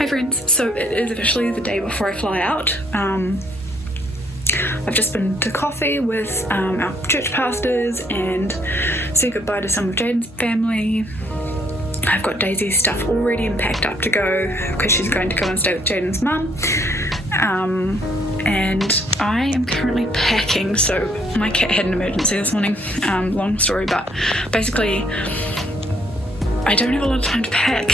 Hi friends, so it is officially the day before I fly out. I've just been to coffee with our church pastors and said goodbye to some of Jaden's family. I've got Daisy's stuff all ready and packed up to go because she's going to go and stay with Jaden's mum. And I am currently packing. So my cat had an emergency this morning, long story, but basically I don't have a lot of time to pack.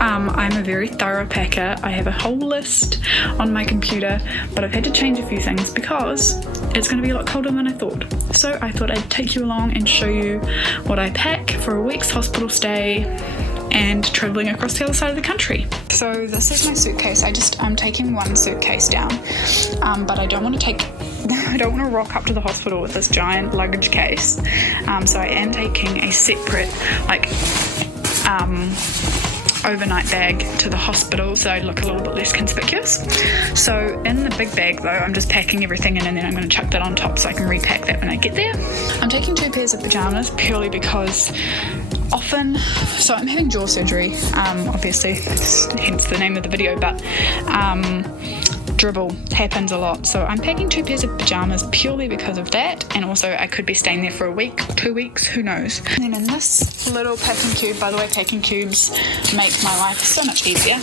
I'm a very thorough packer. I have a whole list on my computer, but I've had to change a few things because it's going to be a lot colder than I thought. So I thought I'd take you along and show you what I pack for a week's hospital stay and travelling across the other side of the country. So this is my suitcase. I'm taking one suitcase down, but I don't want to rock up to the hospital with this giant luggage case. So I am taking a separate, overnight bag to the hospital so I look a little bit less conspicuous. So in the big bag though, I'm just packing everything in and then I'm going to chuck that on top so I can repack that when I get there. I'm taking 2 pairs of pyjamas purely because so I'm having jaw surgery, obviously, hence the name of the video, but dribble happens a lot, so I'm packing 2 pairs of pyjamas purely because of that, and also I could be staying there for a week, 2 weeks, who knows. And then in this little packing cube, by the way, packing cubes make my life so much easier.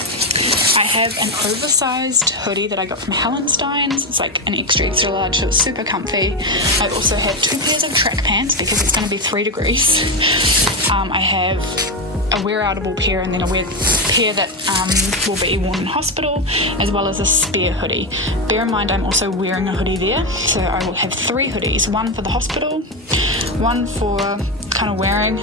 I have an oversized hoodie that I got from Hallenstein's. It's like an extra large, so it's super comfy. I also have 2 pairs of track pants because it's going to be 3 degrees. I have a wear-outable pair and then a pair that will be worn in hospital, as well as a spare hoodie. Bear in mind I'm also wearing a hoodie there, so I will have 3 hoodies, one for the hospital, one for kind of wearing.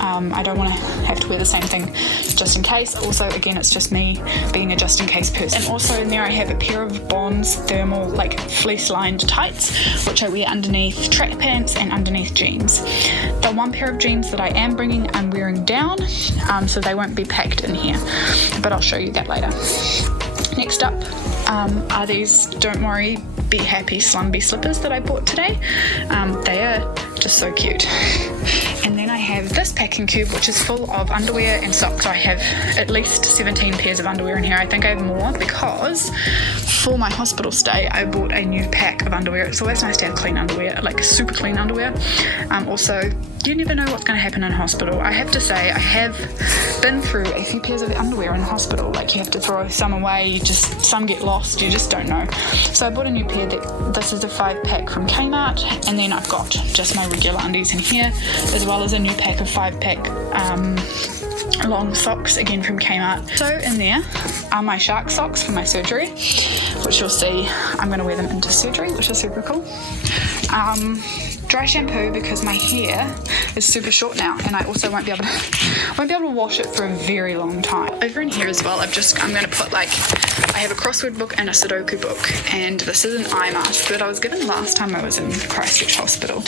I don't want to have to wear the same thing just in case. Also, again, it's just me being a just in case person. And also in there I have a pair of Bonds thermal fleece lined tights, which I wear underneath track pants and underneath jeans. The one pair of jeans that I am bringing I'm wearing down, so they won't be packed in here, but I'll show you that later. Next up are these Don't Worry Be Happy Slumby slippers that I bought today. They are just so cute. And then I have this packing cube, which is full of underwear and socks. I have at least 17 pairs of underwear in here. I think I have more because for my hospital stay I bought a new pack of underwear. It's always nice to have clean underwear, like super clean underwear. Also, you never know what's going to happen in hospital. I have to say I have been through a few pairs of underwear in hospital. You have to throw some away, some get lost, you just don't know. So I bought a new pair. This is a 5-pack from Kmart, and then I've got just my regular undies in here, as well as a new pack of 5-pack long socks, again from Kmart. So in there are my shark socks for my surgery, which you'll see I'm going to wear them into surgery, which is super cool. Dry shampoo because my hair is super short now, and I also won't be able to wash it for a very long time. Over in here as well, I'm going to put I have a crossword book and a Sudoku book, and this is an eye mask that I was given last time I was in Christchurch Hospital.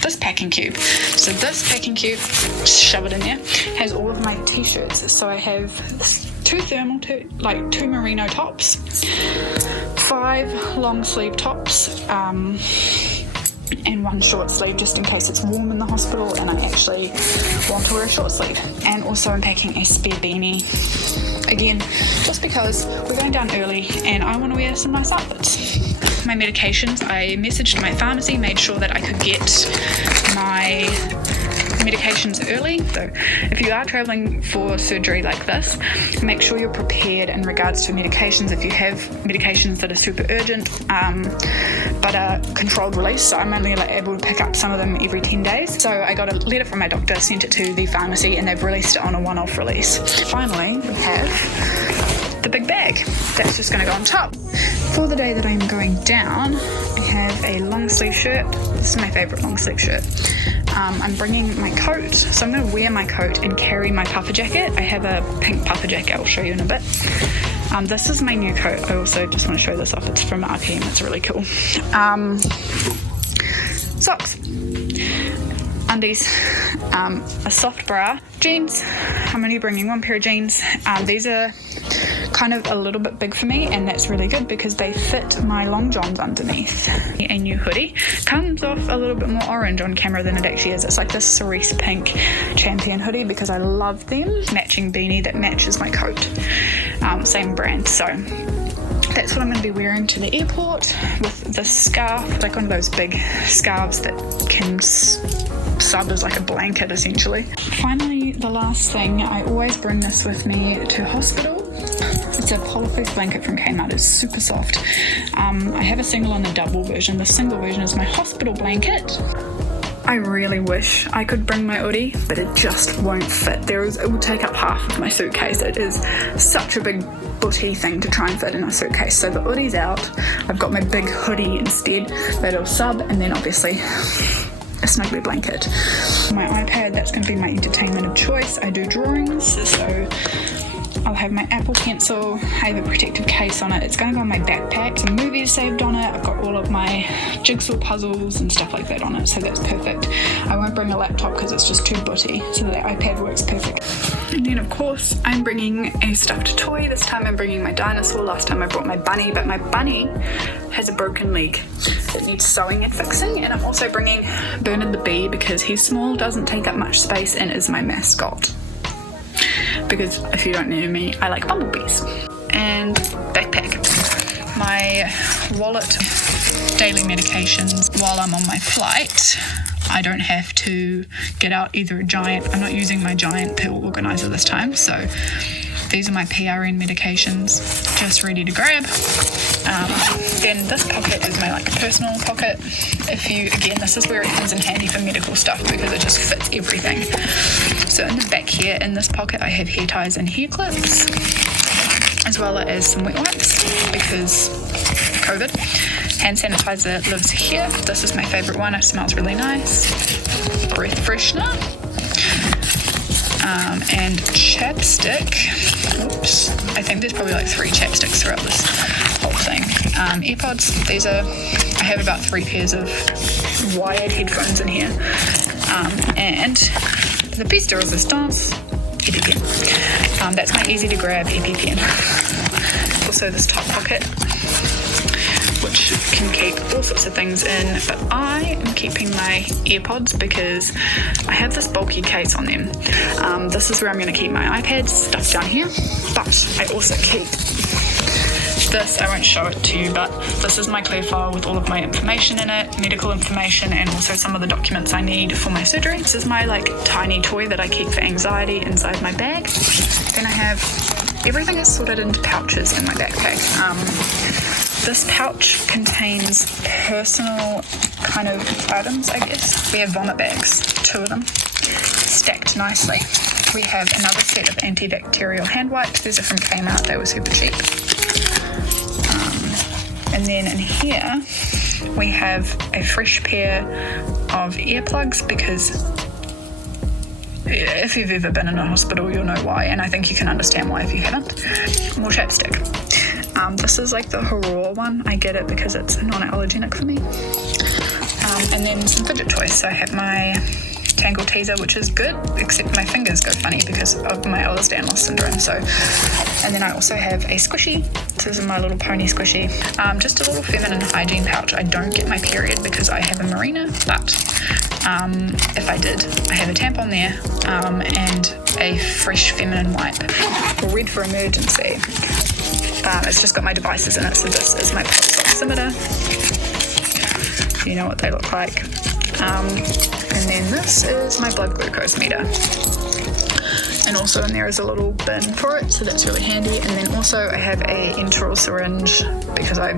This packing cube. So this packing cube, shove it in there, has all of my t-shirts. So I have 2 thermal, 2 merino tops, 5 long sleeve tops, and 1 short sleeve just in case it's warm in the hospital and I actually want to wear a short sleeve. And also I'm packing a spare beanie, again just because we're going down early and I want to wear some nice outfits. My medications, I messaged my pharmacy, made sure that I could get my medications early. So if you are traveling for surgery like this, make sure you're prepared in regards to medications. If you have medications that are super urgent but are controlled release, so I'm only able to pick up some of them every 10 days. So I got a letter from my doctor, sent it to the pharmacy, and they've released it on a one-off release. Finally, we have the big bag that's just going to go on top. For the day that I'm going down, I have a long sleeve shirt. This is my favourite long sleeve shirt. I'm bringing my coat, so I'm going to wear my coat and carry my puffer jacket. I have a pink puffer jacket, I'll show you in a bit. This is my new coat. I also just want to show this off. It's from RPM, it's really cool. Socks, undies, a soft bra, jeans. I'm only bringing 1 pair of jeans. These are kind of a little bit big for me, and that's really good because they fit my long johns underneath. A new hoodie comes off a little bit more orange on camera than it actually is. It's like this cerise pink champion hoodie because I love them. Matching beanie that matches my coat. same brand. So that's what I'm going to be wearing to the airport, with this scarf, like one of those big scarves that can sub as like a blanket essentially. Finally, the last thing, I always bring this with me to hospital. It's a Polyflex blanket from Kmart. It's super soft. I have a single and a double version. The single version is my hospital blanket. I really wish I could bring my hoodie, but it just won't fit. It will take up half of my suitcase. It is such a big booty thing to try and fit in a suitcase. So the hoodie's out. I've got my big hoodie instead that'll sub, and then obviously a snuggly blanket. My iPad, that's going to be my entertainment of choice. I do drawings, so I'll have my Apple Pencil. I have a protective case on it. It's going to go on my backpack. Some movies saved on it. I've got all of my jigsaw puzzles and stuff like that on it, so that's perfect. I won't bring a laptop because it's just too butty, so the iPad works perfect. And then of course I'm bringing a stuffed toy. This time I'm bringing my dinosaur. Last time I brought my bunny, but my bunny has a broken leg that needs sewing and fixing. And I'm also bringing Bernard the bee because he's small, doesn't take up much space, and is my mascot. Because if you don't know me, I like bumblebees. And backpack. My wallet, daily medications while I'm on my flight. I don't have to get out either I'm not using my giant pill organizer this time, so these are my PRN medications, just ready to grab. Then this pocket is my personal pocket. This is where it comes in handy for medical stuff because it just fits everything. So in the back here, in this pocket, I have hair ties and hair clips, as well as some wet wipes because COVID. Hand sanitizer lives here. This is my favourite one. It smells really nice. Breath freshener. And chapstick. Oops. I think there's probably 3 chapsticks throughout this whole thing. AirPods. I have about 3 pairs of wired headphones in here. And the piece de resistance, EpiPen. That's my easy to grab EpiPen. Also this top pocket, which can keep all sorts of things in, but I am keeping my AirPods because I have this bulky case on them. This is where I'm going to keep my iPad stuff down here, but I also keep this. I won't show it to you, but this is my clear file with all of my information in it, medical information, and also some of the documents I need for my surgery. This is my tiny toy that I keep for anxiety inside my bag. Then I have everything is sorted into pouches in my backpack. This pouch contains personal kind of items, I guess. We have vomit bags, 2 of them, stacked nicely. We have another set of antibacterial hand wipes. These are from Kmart, they were super cheap. And then in here, we have a fresh pair of earplugs because if you've ever been in a hospital, you'll know why, and I think you can understand why if you haven't. More chapstick. This is the Horror one. I get it because it's non-allergenic for me. And then some fidget toys. So I have my Tangle teaser, which is good, except my fingers go funny because of my Ehlers-Danlos syndrome. And then I also have a squishy. This is my little pony squishy. Just a little feminine hygiene pouch. I don't get my period because I have a Marina, but if I did, I have a tampon there and a fresh feminine wipe. Red for emergency. It's just got my devices in it, so this is my pulse oximeter. You know what they look like. And then this is my blood glucose meter. And also in there is a little bin for it, so that's really handy. And then also I have a enteral syringe because I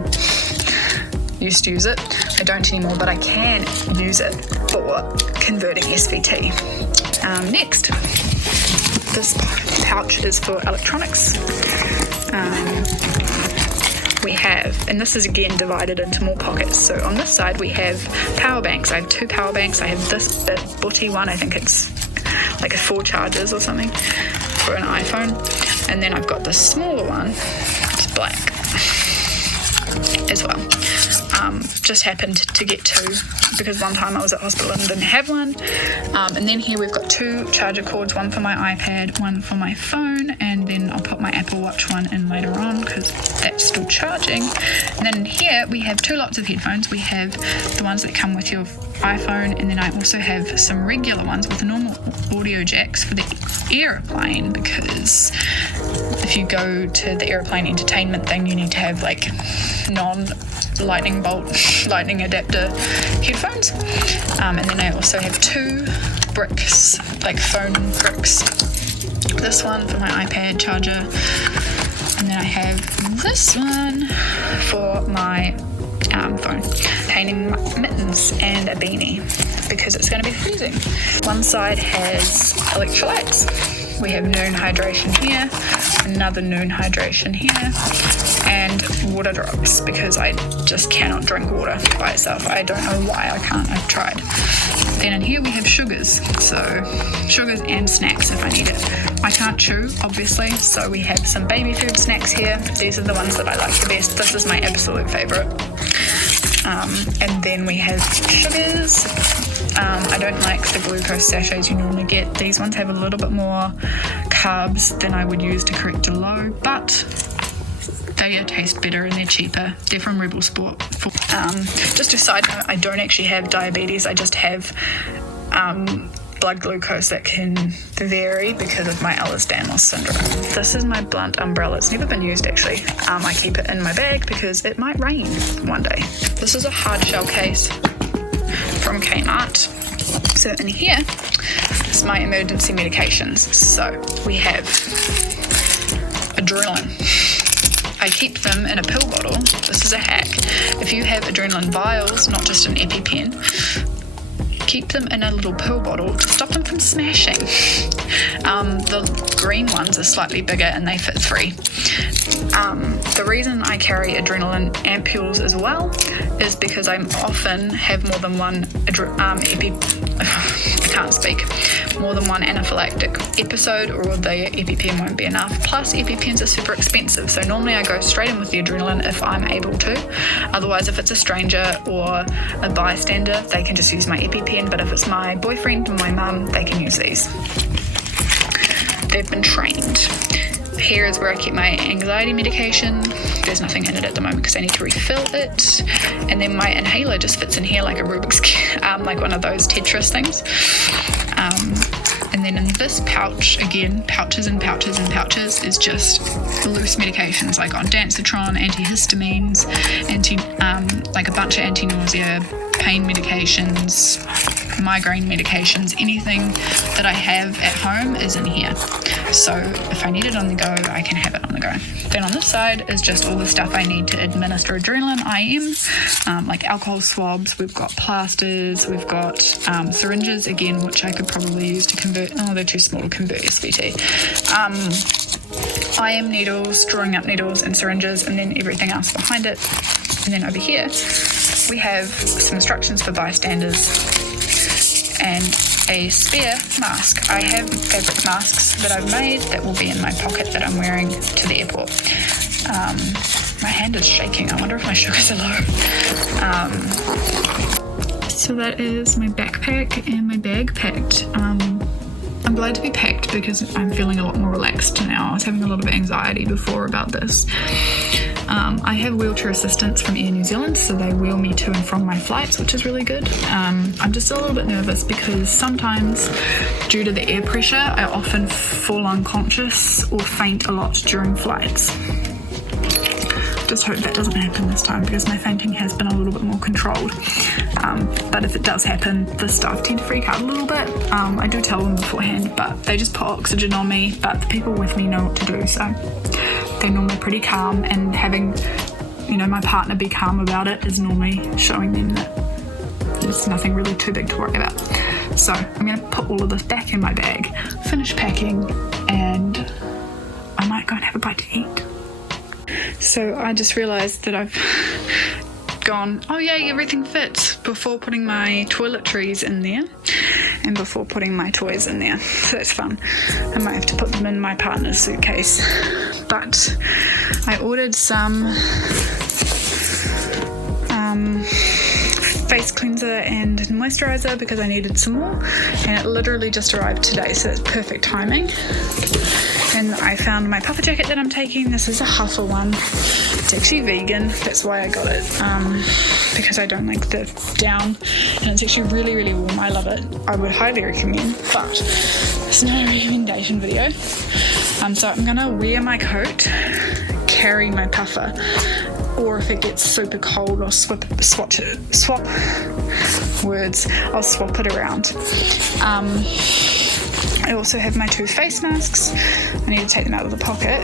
used to use it. I don't anymore, but I can use it for converting SVT. Next, this pouch is for electronics. We have, and this is again divided into more pockets. So on this side we have power banks. I have 2 power banks. I have this bit butty one. I think it's a 4 chargers or something for an iPhone. And then I've got this smaller one. It's black. as well. Just happened to get 2 because one time I was at hospital and didn't have one. And then here we've got 2 charger cords, one for my iPad, one for my phone, and then I'll put my Apple Watch one in later on because that's still charging. And then here we have 2 lots of headphones. We have the ones that come with your iPhone, and then I also have some regular ones with the normal audio jacks for the aeroplane, because if you go to the aeroplane entertainment thing, you need to have like non-lightning bolt, lightning adapter headphones. And then I also have 2 bricks, like phone bricks. This one for my iPad charger, and then I have this one for my phone, containing mittens and a beanie because it's going to be freezing. One side has electrolytes. We have noon hydration here, another noon hydration here, and water drops because I just cannot drink water by itself. I don't know why I can't. I've tried. Then in here we have sugars, so sugars and snacks if I need it. I can't chew, obviously, so we have some baby food snacks here. These are the ones that I like the best. This is my absolute favourite. And then we have sugars. I don't like the glucose sachets you normally get. These ones have a little bit more carbs than I would use to correct a low, but they taste better and they're cheaper. They're from Rebel Sport. Just a side note, I don't actually have diabetes. I just have blood glucose that can vary because of my Ehlers-Danlos syndrome. This is my blunt umbrella. It's never been used actually. I keep it in my bag because it might rain one day. This is a hard shell case from Kmart. So in here is my emergency medications. So we have adrenaline. I keep them in a pill bottle. This is a hack. If you have adrenaline vials, not just an EpiPen, keep them in a little pill bottle to stop them from smashing. The green ones are slightly bigger and they fit 3. The reason I carry adrenaline ampules as well is because I often have more than one more than one anaphylactic episode, or the EpiPen won't be enough. Plus, EpiPens are super expensive, so normally I go straight in with the adrenaline if I'm able to. Otherwise, if it's a stranger or a bystander, they can just use my EpiPen, but if it's my boyfriend or my mum, they can use these. They've been trained. Here is where I keep my anxiety medication. There's nothing in it at the moment because I need to refill it. And then my inhaler just fits in here like a Rubik's Cube, like one of those Tetris things. And then in this pouch, again, pouches and pouches and pouches, is just loose medications like ondansetron, antihistamines, like a bunch of anti-nausea, pain medications, migraine medications. Anything that I have at home is in here. So if I need it on the go, I can have it on the go. Then on this side is just all the stuff I need to administer adrenaline, IM, like alcohol swabs. We've got plasters, we've got syringes, again, which I could probably use to convert. Oh, they're too small to convert SVT. IM needles, drawing up needles and syringes, and then everything else behind it. And then over here, we have some instructions for bystanders and a spare mask. I have fabric masks that I've made that will be in my pocket that I'm wearing to the airport. My hand is shaking. I wonder if my sugars are low. So that is my backpack and my bag packed. I'm glad to be packed because I'm feeling a lot more relaxed now. I was having a lot of anxiety before about this. I have wheelchair assistance from Air New Zealand, so they wheel me to and from my flights, which is really good. I'm just a little bit nervous because sometimes, due to the air pressure, I often fall unconscious or faint a lot during flights. Just hope that doesn't happen this time because my fainting has been a little bit more controlled. But if it does happen, the staff tend to freak out a little bit. I do tell them beforehand, but they just put oxygen on me, but the people with me know what to do, so they're normally pretty calm, and having, my partner be calm about it is normally showing them that there's nothing really too big to worry about. So I'm going to put all of this back in my bag, finish packing, and I might go and have a bite to eat. So I just realised that I've gone, oh yay, everything fits, before putting my toiletries in there and before putting my toys in there. So that's fun. I might have to put them in my partner's suitcase. But I ordered some face cleanser and moisturizer because I needed some more, and it literally just arrived today, so it's perfect timing. And I found my puffer jacket that I'm taking. This is a Huffer one. It's actually vegan, that's why I got it, because I don't like the down, and it's actually really, really warm. I love it. I would highly recommend, but it's not a recommendation video. So I'm gonna wear my coat, carry my puffer, or if it gets super cold, I'll swap it around. I also have my two face masks. I need to take them out of the pocket.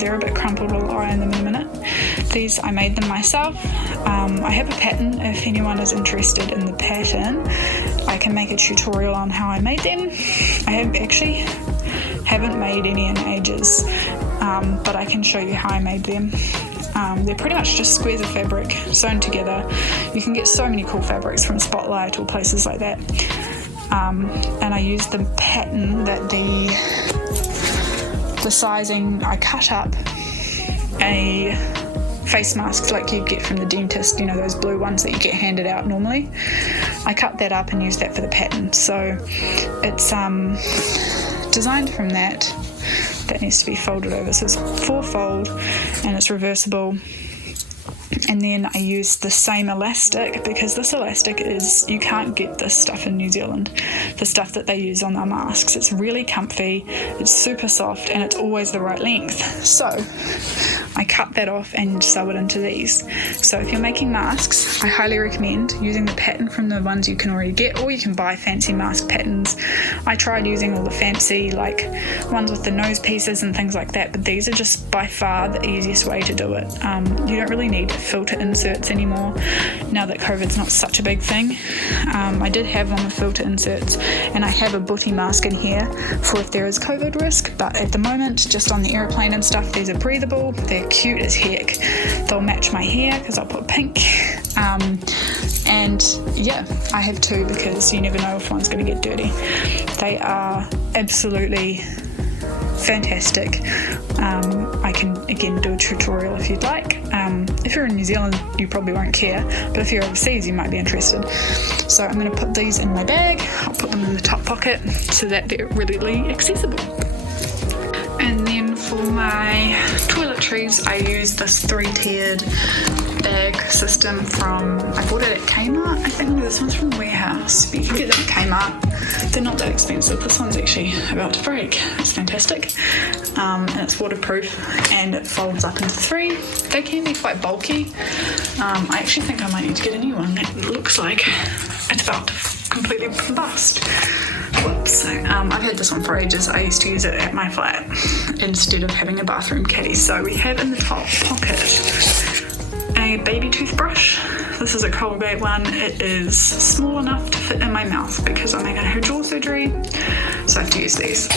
They're a bit crumpled, I'll iron them in a minute. These, I made them myself. I have a pattern. If anyone is interested in the pattern, I can make a tutorial on how I made them. I haven't made any in ages, but I can show you how I made them. They're pretty much just squares of fabric sewn together. You can get so many cool fabrics from Spotlight or places like that. And I used the pattern that the sizing, I cut up a face mask like you get from the dentist, you know, those blue ones that you get handed out normally. I cut that up and used that for the pattern. So it's designed from that needs to be folded over. So it's 4-fold and it's reversible. And then I used the same elastic, because this elastic you can't get this stuff in New Zealand, the stuff that they use on their masks. It's really comfy, it's super soft, and it's always the right length. So I cut that off and sew it into these. So if you're making masks, I highly recommend using the pattern from the ones you can already get, or you can buy fancy mask patterns. I tried using all the fancy ones with the nose pieces and things like that, but these are just by far the easiest way to do it. You don't really need filter inserts anymore now that COVID's not such a big thing. I did have one with filter inserts, and I have a booty mask in here for if there is COVID risk, but at the moment, just on the airplane and stuff, these are breathable, they're cute as heck, they'll match my hair because I'll put pink, and yeah, I have two because you never know if one's going to get dirty. They are absolutely fantastic. I can again do a tutorial if you'd like. If you're in New Zealand, you probably won't care, but if you're overseas, you might be interested. So I'm going to put these in my bag. I'll put them in the top pocket so that they're readily accessible. And then for my toiletries, I use this 3-tiered bag system I bought it at Kmart. I think this one's from Warehouse, but you can get them at Kmart. They're not that expensive. This one's actually about to break. It's fantastic. And it's waterproof, and it folds up into 3. They can be quite bulky. I actually think I might need to get a new one. It looks like it's about to completely bust. Whoops. I've had this one for ages. I used to use it at my flat instead of having a bathroom caddy. So we have in the top pocket a baby toothbrush. This is a Colgate one. It is small enough to fit in my mouth because I'm going to have jaw surgery, so I have to use these.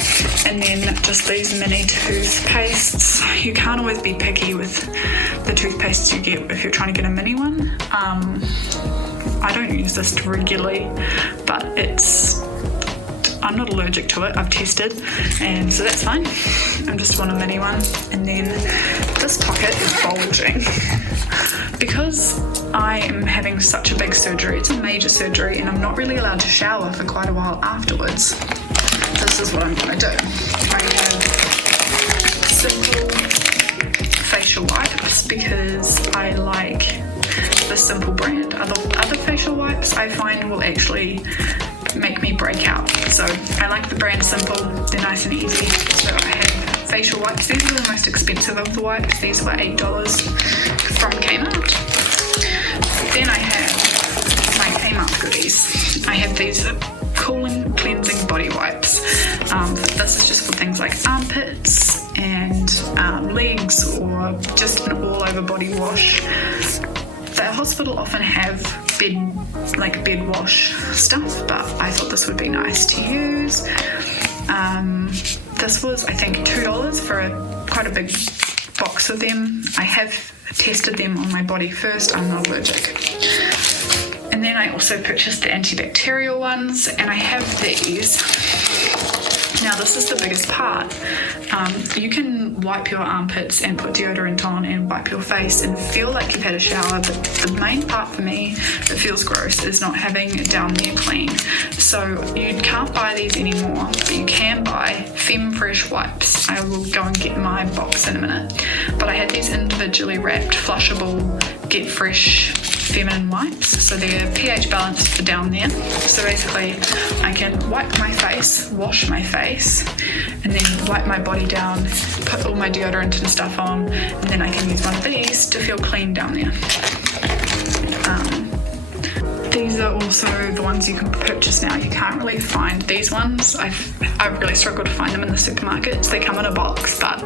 And then just these mini toothpastes. You can't always be picky with the toothpastes you get if you're trying to get a mini one. I don't use this regularly, but I'm not allergic to it, I've tested, and so that's fine. I just want a mini one. And then this pocket is bulging because I am having such a big surgery. It's a major surgery, and I'm not really allowed to shower for quite a while afterwards. This is what I'm going to do. I have simple facial wipes because I like the Simple brand. Other facial wipes I find will actually make me break out. So I like the brand Simple. They're nice and easy. So I have facial wipes. These are the most expensive of the wipes. These were $8 from Kmart. Then I have my Kmart goodies. I have these cooling cleansing body wipes. This is just for things like armpits and legs, or just an all over body wash. The hospital often have bed wash stuff, but I thought this would be nice to use. This was, I think, $2 for quite a big box of them. I have tested them on my body first. I'm not allergic. And then I also purchased the antibacterial ones, and I have these. Now this is the biggest part. You can wipe your armpits and put deodorant on and wipe your face and feel like you've had a shower, but the main part for me that feels gross is not having it down there clean. So you can't buy these anymore, but you can buy Fem Fresh wipes. I will go and get my box in a minute. But I had these individually wrapped, flushable, Get Fresh feminine wipes, so they're pH balanced for down there. So basically I can wipe my face, wash my face, and then wipe my body down, put all my deodorant and stuff on, and then I can use one of these to feel clean down there. These are also the ones you can purchase now. You can't really find these ones. I've really struggled to find them in the supermarkets. They come in a box, but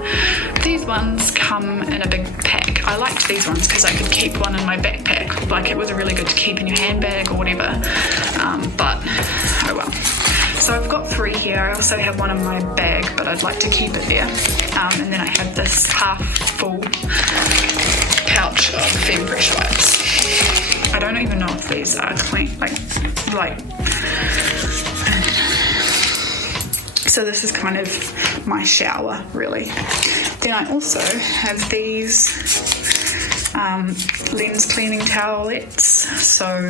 these ones come in a big pack. I liked these ones because I could keep one in my backpack. Like, it was really good to keep in your handbag or whatever. But oh well. So I've got 3 here. I also have one in my bag, but I'd like to keep it there. And then I have this half full pouch of Fem Fresh wipes. I don't even know if these are clean, like. So this is kind of my shower, really. Then I also have these lens cleaning towelettes. So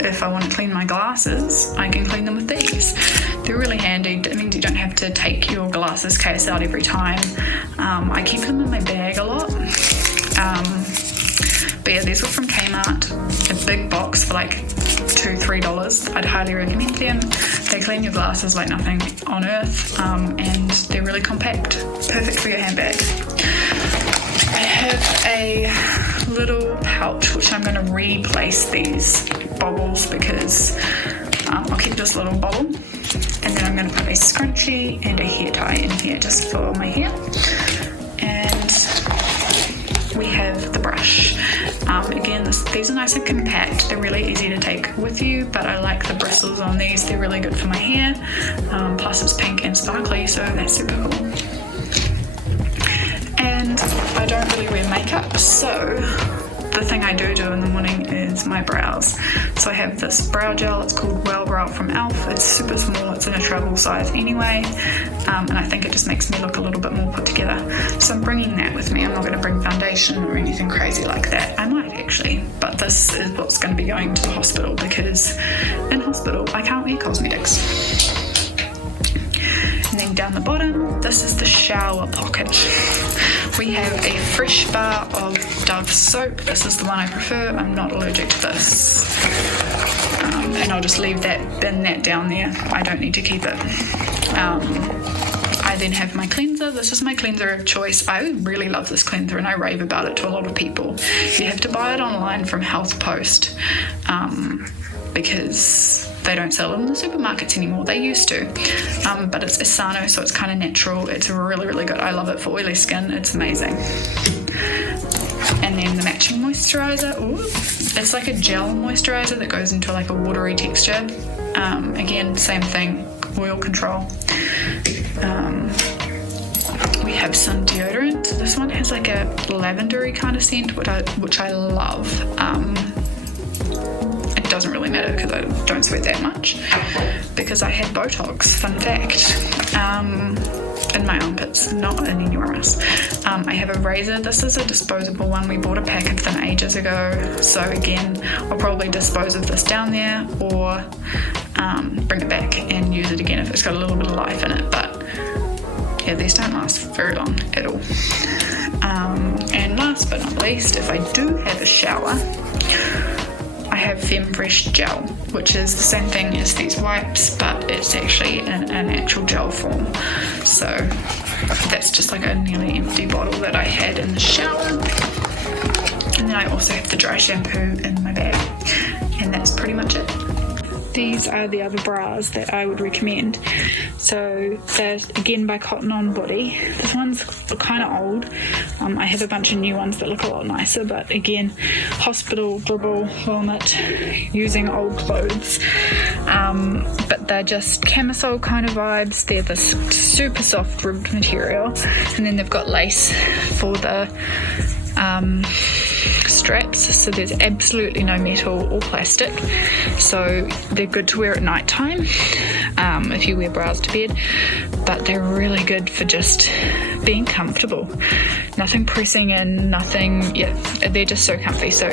if I want to clean my glasses, I can clean them with these. They're really handy. It means you don't have to take your glasses case out every time. I keep them in my bag a lot. But yeah, these were from Kmart, a big box for like $2-3. I'd highly recommend them. They clean your glasses like nothing on earth, and they're really compact, perfect for your handbag. I have a little pouch which I'm going to replace these bobbles because I'll keep this little bobble, and then I'm going to put a scrunchie and a hair tie in here just for my hair. And we have the brush. Again, these are nice and compact. They're really easy to take with you, but I like the bristles on these. They're really good for my hair. Plus it's pink and sparkly, so that's super cool. And I don't really wear makeup, so the thing I do in the morning is my brows. So I have this brow gel. It's called Well Brow from e.l.f. It's super small. It's in a travel size anyway, and I think it just makes me look a little bit more put together. So I'm bringing that with me. I'm not going to bring foundation or anything crazy like that. I might actually, but this is what's going to be going to the hospital, because in hospital I can't wear cosmetics. And then down the bottom, this is the shower pocket. We have a fresh bar of Dove soap. This is the one I prefer. I'm not allergic to this. And I'll just leave that down there. I don't need to keep it. I then have my cleanser. This is my cleanser of choice. I really love this cleanser and I rave about it to a lot of people. You have to buy it online from Health Post because they don't sell it in the supermarkets anymore. They used to, but it's Asano, so it's kind of natural. It's really, really good. I love it for oily skin. It's amazing. And then the matching moisturizer. Ooh, it's like a gel moisturizer that goes into like a watery texture. Again, same thing, oil control. We have some deodorant. This one has like a lavendery kind of scent, which I love. It doesn't really matter because I don't sweat that much, because I had Botox, fun fact, in my armpits, not in anywhere else. I have a razor. This is a disposable one. We bought a pack of them ages ago, so again, I'll probably dispose of this down there or bring it back and use it again if it's got a little bit of life in it, but yeah, these don't last very long at all. And last but not least, if I do have a shower, I have Fem Fresh gel, which is the same thing as these wipes, but it's actually in an actual gel form. So that's just like a nearly empty bottle that I had in the shower. And then I also have the dry shampoo in my bag, and that's pretty much it. These are the other bras that I would recommend. So they're again by Cotton On Body. This one's kind of old. I have a bunch of new ones that look a lot nicer, but again, hospital, dribble, vomit, using old clothes. But they're just camisole kind of vibes. They're this super soft ribbed material, and then they've got lace for the straps, so there's absolutely no metal or plastic, so they're good to wear at night time if you wear bras to bed, but they're really good for just being comfortable. Nothing pressing in, nothing, yeah, they're just so comfy. So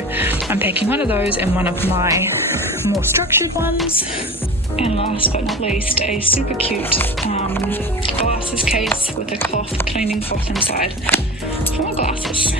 I'm packing one of those and one of my more structured ones. And last but not least, a super cute glasses case with a cleaning cloth inside for my glasses.